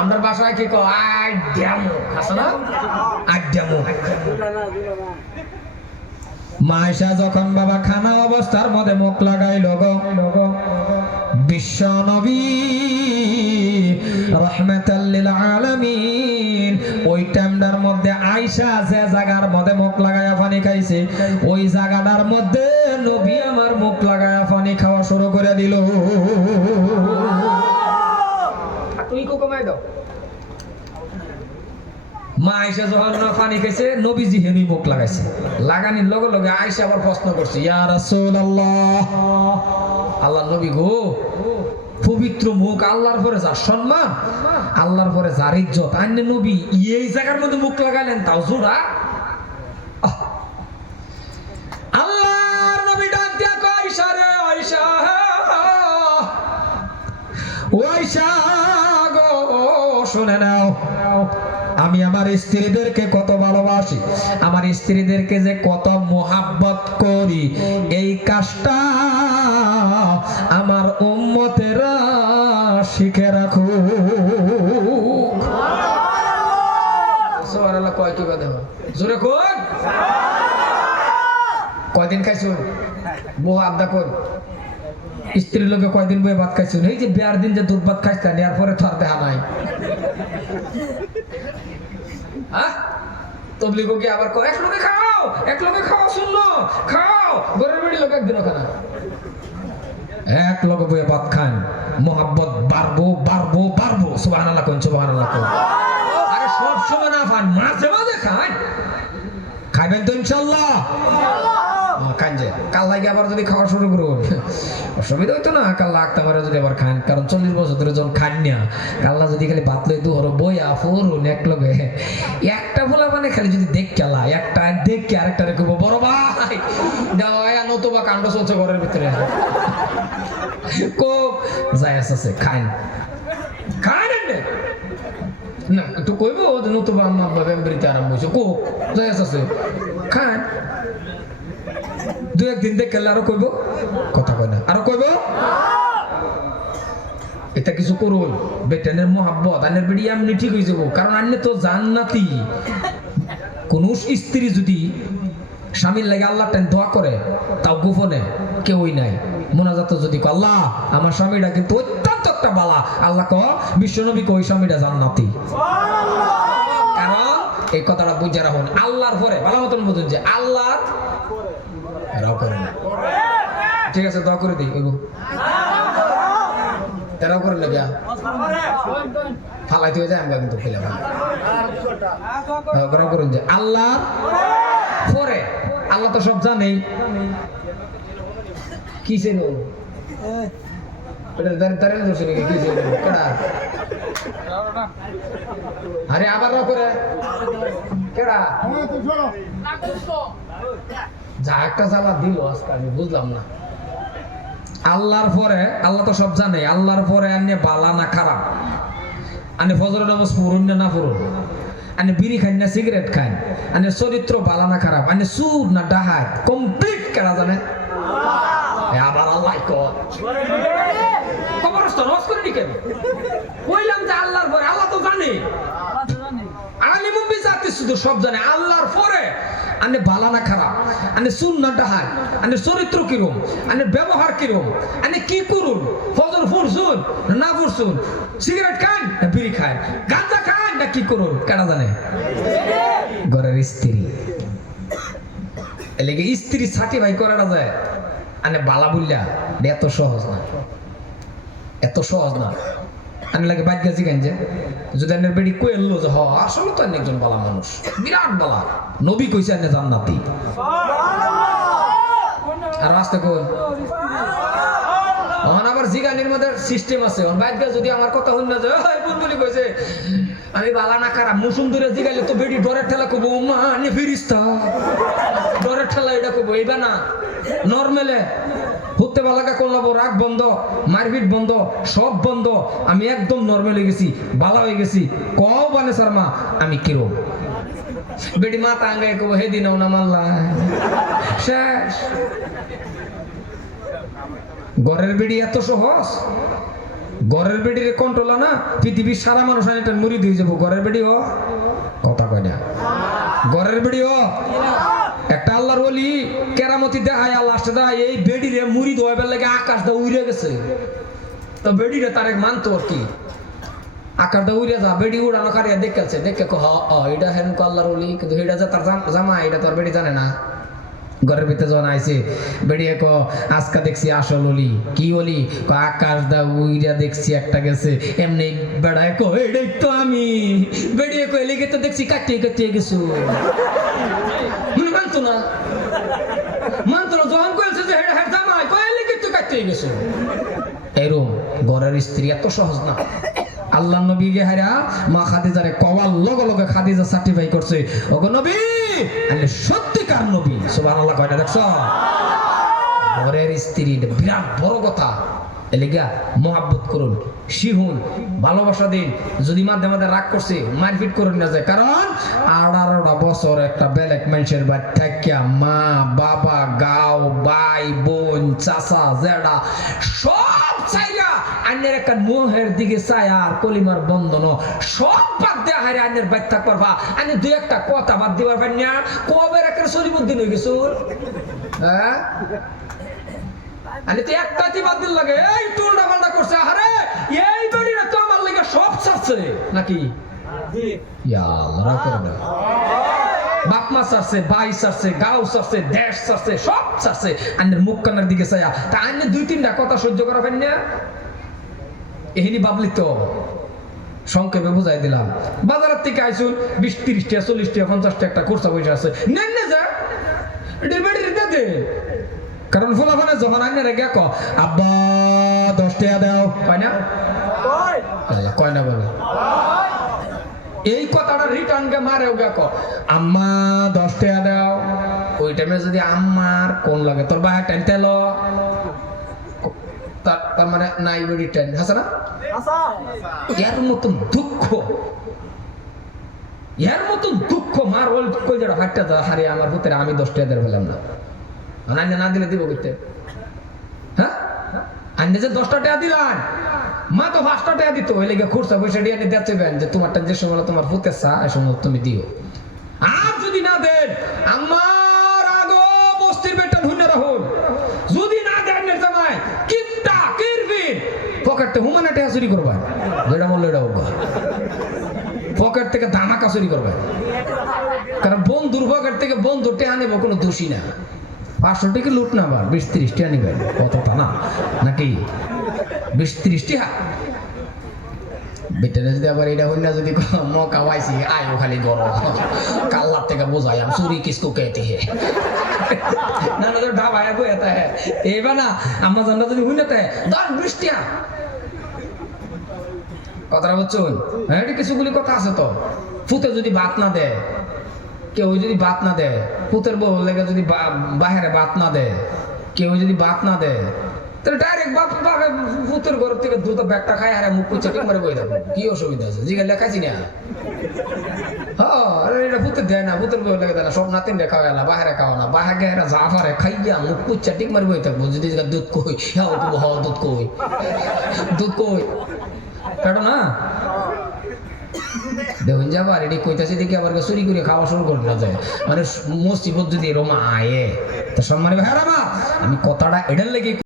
আমরা বাসায় কি কো আড্ডামো আছে না? আড্ডামো মাইশা যখন বাবা খানা অবস্থার মধ্যে মুখ লাগাইল গো, বিশ্ব নবী রহমাতাল্লিল আলামিন, ওই টাইমটার মধ্যে আয়সা যে জায়গার মধ্যে মুখ লাগায়া পানি খাইছে, ওই জায়গাটার মধ্যে নবী আমার মুখ লাগায়া পানি খাওয়া শুরু করে দিল। তুই দাও? মা আয়সা যখন পানি খাইছে, নবীজি হেনুই মুখ লাগাইছে। লাগানির লগে লগে আয়সা আবার প্রশ্ন করছে, ইয়া রাসূলুল্লাহ। আল্লাহ নবী গো, পবিত্র মুখ আল্লাহর পরে যার সম্মান, আল্লাহর পরে যার ইজ্জত। আন্য নবী এই জায়গার মধ্যে মুখ লাগাইলেন, তাও জোড়া! আল্লাহর নবী ডাক দিয়া কয় আয়সা রে আয়সা আয়সা আমার স্ত্রীদেরকে কত ভালোবাসি, আমার স্ত্রীদেরকে যে কত মোহাব্বত করি, এই কাজটা আমার উম্মতেরা শিখে রাখো সুবহানাল্লাহ, কয় কি কথা? জোরে কোন কয়দিন খাইছো? বউ আবদা কর। লোকে কয়দিন ভাত খাইছো? যে দিন যে পরে নাই। হ্যাঁ? তবলিগো কি আবার এক লোকে খাও, এক লোকে খাও, শুনলো, খাও গরিব বাড়ি লোক একদিনও খানা এক লোকে বয়ে ভাত খান মোহাব্বত বাড়বো বাড়বো বাড়বো। সুবাহ আল্লাহ কোন সুবাহ আল্লাহ কোন। আরে সব সময় না খান, মাঝে মাঝে খান খাইবেন তো ইনশাল্লাহ। খান যে। কাল লাগে আবার যদি খাওয়া শুরু করুন অসুবিধা হইতো না, কাল লাগতে পারে যদি আবার খান কারণ চল্লিশ বছর ধরে যখন খান না কাল্লা যদি খালি ভাত লই দু হরো বই আফুরুন এক লগে। একটা বলা মানে খালি যদি দেখ খেলা একটা দেখ কি আরেকটা রেখে বড় ভাই দেওয়া নতুবা কাণ্ড চলছে ঘরের ভিতরে। কোপ যাই আছে খান খান না, একটু কইব নতুবা আম্মা বাবা এমবিরিতে আরম্ভ হয়েছে কোপ যাই আছে খান দু একদিন দেখে আরও কইব? কথা কয় না। আরও কইব? এটা কিছু করুন। বেটেনের মোহাব্বত আনের বেড়ি এমনি ঠিক হয়ে যাব। কারণ আন্নে তো জান্নাতি। কোন স্ত্রী যদি স্বামীর লাগে আল্লাহ টেন দোয়া করে তাও গোপনে কেউই নাই। মোনাজাত যদি আল্লাহ আমার স্বামীটা কিন্তু অত্যন্ত একটা বালা। আল্লাহ ক বিশ্বনবী কই স্বামীটা জান্নাতি? কারণ এই কথাটা বুঝে রাখুন। আল্লাহর পরে ভালো মতন বুঝুন যে আল্লাহ করে না ঠিক আছে, দোয়া করে দিই এগো এরাও করে নেবে ফালাইতে হয়ে যায়, আমরা কিন্তু ফেলে ভালো করুন যে আল্লাহ পরে। আল্লাহ তো সব জানেই। কি চেনো আরে, আবার কেডা? যা একটা জ্বালা দিল আজকে আমি বুঝলাম না। আল্লাহর পরে আল্লাহ তো সব জানে আল্লাহর পরে আনে বালা না খারাপ। আনে ফজর নামাজ পড়ুন না না পড়ুন। আনে বিড়ি খান না সিগারেট খান। আনে চরিত্র বালা না খারাপ। আনে সুদ না ডাহাত কমপ্লিট কেনা জানে? আবার আল্লাহ কর কবরস্থ রস করে নি কেন? কইলাম যে আল্লাহর পরে আল্লাহ তো জানে। আলিমুম বিজাতি শুধু সব জানে। আল্লাহর পরে আনে বালা না খারাপ, আনে সুন্না ডাহাত আনে চরিত্র কিরম, আনে ব্যবহার কিরম, আনে কি করুন? ফজর ফুরসুন না ফুরসুন? সিগারেট খান না বিড়ি খান? গাঁজা খান না কি করুন? কেনা জানে? ঘরের স্ত্রী। এলাকে স্ত্রী সার্টিফাই করাটা যায়? আনে বালা বুল্লা এত সহজ না। এত সহজ না। আমি লাগে বাইক গেছি যে? যদি আনের বেড়ি কই যে, হ, আসলে তো একজন বালা মানুষ। বিরাট বালা। নবী কইছে আন্য জান্নাতি। আর আসতে কোন আমার আবার জিগানির মধ্যে সিস্টেম আছে। বাইক গেছে যদি আমার কথা হইন না যে বুলবুলি কইছে আমি বালা না খারাপ, মুসুম ধরে জিগাইলে তো বেড়ি ডরের ঠেলা কইবো মা নে ফিরিস্তা। ডরের ঠেলা এটা কইবো, এইবা না, নর্মেলে। হুতে বালাকা করলাম রাগ বন্ধ, মারপিট বন্ধ, সব বন্ধ, আমি একদম নর্মাল হয়ে গেছি, বালা হয়ে গেছি। কও বানে শর্মা, আমি কিরো বেডি মাতা আঙ্গাই কব হে দিন না মাল্লা শেষ। ঘরের বেডি এত সহজ? ঘরের বেডির কন্ট্রোল না, পৃথিবীর সারা মানুষ এটা মুড়ি দিয়ে যাব। ঘরের বেডি ও কথা কয় না। ঘরের বেডি একটা আল্লাহর বলি কেরামতি দেখায়, আল্লাহ আসতে এই বেডিরে মুড়ি ধোয়াবার লাগে আকাশ দা উড়ে গেছে। তো বেডিরে তারে মানতো আর কি। দা উড়ে যা, বেডি উড়ানো দেখেছে দেখে কহ হ এটা হেন কো আল্লাহর বলি কিন্তু এটা তার জাম- এটা আর বেডি জানে না। ঘরের ভিতরে যখন আজকা দেখছি আসল অলি কি ক আকাশ দা উইরা দেখছি, একটা গেছে। এমনি বেড়ায় কো এটাই তো আমি। বেরিয়ে কো এলিগে দেখছি, কাটিয়ে কাটিয়ে গেছো। না না স্ত্রী এত সহজ না। আল্লাহ নবী গে হারা মা খাদিজারে কওয়াল লগে লগে খাদিজা সার্টিফাই করছে। ওগো নবী সত্যিকার নবী। সুবহানাল্লাহ, কয়টা দেখছ? ঘরের স্ত্রী বিরাট বড় কথা। এলিগা মোহাব্বত করুন, শিহুন, ভালোবাসা দিন। যদি মাঝে রাগ করছে, মারপিট করুন না যায়। কারণ আঠারোটা বছর একটা বেলেগ মানুষের বাড়ি থাকিয়া মা, বাবা, গাও, ভাই, বোন, চাচা জেডা সব চাইয়া আন্যের একটা মোহের দিকে চাই আর কলিমার বন্ধন সব বাদ দেয়া হারে আন্যের বাইর থাকবার বা আন্যের দুই একটা কথা বাদ দিবার পারেন না। কবে একটা শরীফুদ্দিন হয়ে গেছো হ্যাঁ? আমি তো বাদ দিল লাগে, এই পাল্টা করছে আরে এই তো আমার লাগে সব ছাড়ছে। নাকি? ভাই ছাড়ছে, গাও ছাড়ছে, দেশ ছাড়ছে, সব আন্নের মুখ দিকে তা দুই তিনটা কথা সহ্য করা পারেন না। এহিনি ভাবলি তো সংক্ষেপে বুঝাই দিলাম। বাজারের থেকে আইসুন, বিশ তিরিশ টাকা চল্লিশ টাকা পঞ্চাশ টাকা একটা খরচা পয়সা আছে। নেন না যা। দে। কারণ ফলাফলে যখন আইনে রেগে ক আব্বা দশ টাকা দাও। কয় না? আল্লাহ, কয় বলে। এই কথাটা রিটার্ন কে মারে ওকে ক আম্মা দশ টাকা দাও। ওই টাইমে যদি আম্মার কোন লাগে তোর বাহে টেন তেল তার মানে নাই বেড়ি টেন আছে না এর মতন দুঃখ। এর মতন দুঃখ মার ওই কই যারা দাও হারিয়ে আমার ভিতরে আমি দশ টাকা পেলাম না। আনান্য না দিলে দিব করতে হ্যাঁ? আন্নে যে দশটা টাকা দিলাম মা তো পাঁচটা টাকা দিত, ওই লেগে খুরসা পয়সা দিয়ে দেখতে যে তোমারটা যে সময় তোমার হতে চা এই সময় তুমি দিও। আর যদি না দেন, আমার আগো বস্তির বেটা ঢুনে রাহুল। যদি না দেন জামাই, কিপটা, কিরবিন, পকেটে হুমানে টাকা চুরি করবা। যেটা বলল এটা হোক পকেট থেকে ধামাকা চুরি করবে। কারণ বন্ধুর পকেট থেকে বন্ধু টেহা নেব কোনো দোষী না। পাঁচশো লুট না আবার বিশ কতটা না? নাকি বিশ তিরিশ টাকা বেটারে যদি আবার এটা হইনা যদি মকা আয়ো খালি গরম কাল্লার থেকে বোঝাই, আমি চুরি হে না না এটা হে না আমার যদি হইনা তে দশ বিশ টাকা কথাটা বুঝছুন? হ্যাঁ কিছুগুলি কথা আছে তো। ফুতে যদি ভাত না দেয় কেউ যদি ভাত না দেয়, পুতের বউ লেগে যদি বাহিরে ভাত না দেয়, কেউ যদি ভাত না দেয়, তাহলে ডাইরেক্ট বাপ পুতের ঘর থেকে দ্রুত ব্যাগটা খাই আর মুখ মারে বই কি অসুবিধা আছে? জিগা না। হ্যাঁ আরে এটা দেয় না লেগে না। খাইয়া মুখ থাকব। যদি দুধ কই হ্যাঁ দুধ কই দুধ না? দেখুন, যাবার এটি কইতাছে দেখি আবার চুরি করে খাওয়া শুরু করে দেওয়া যায় মানে মুসিবত যদি এরম আয়ে। তো সম্মানী ভাই আমি কথাটা এটার লেগে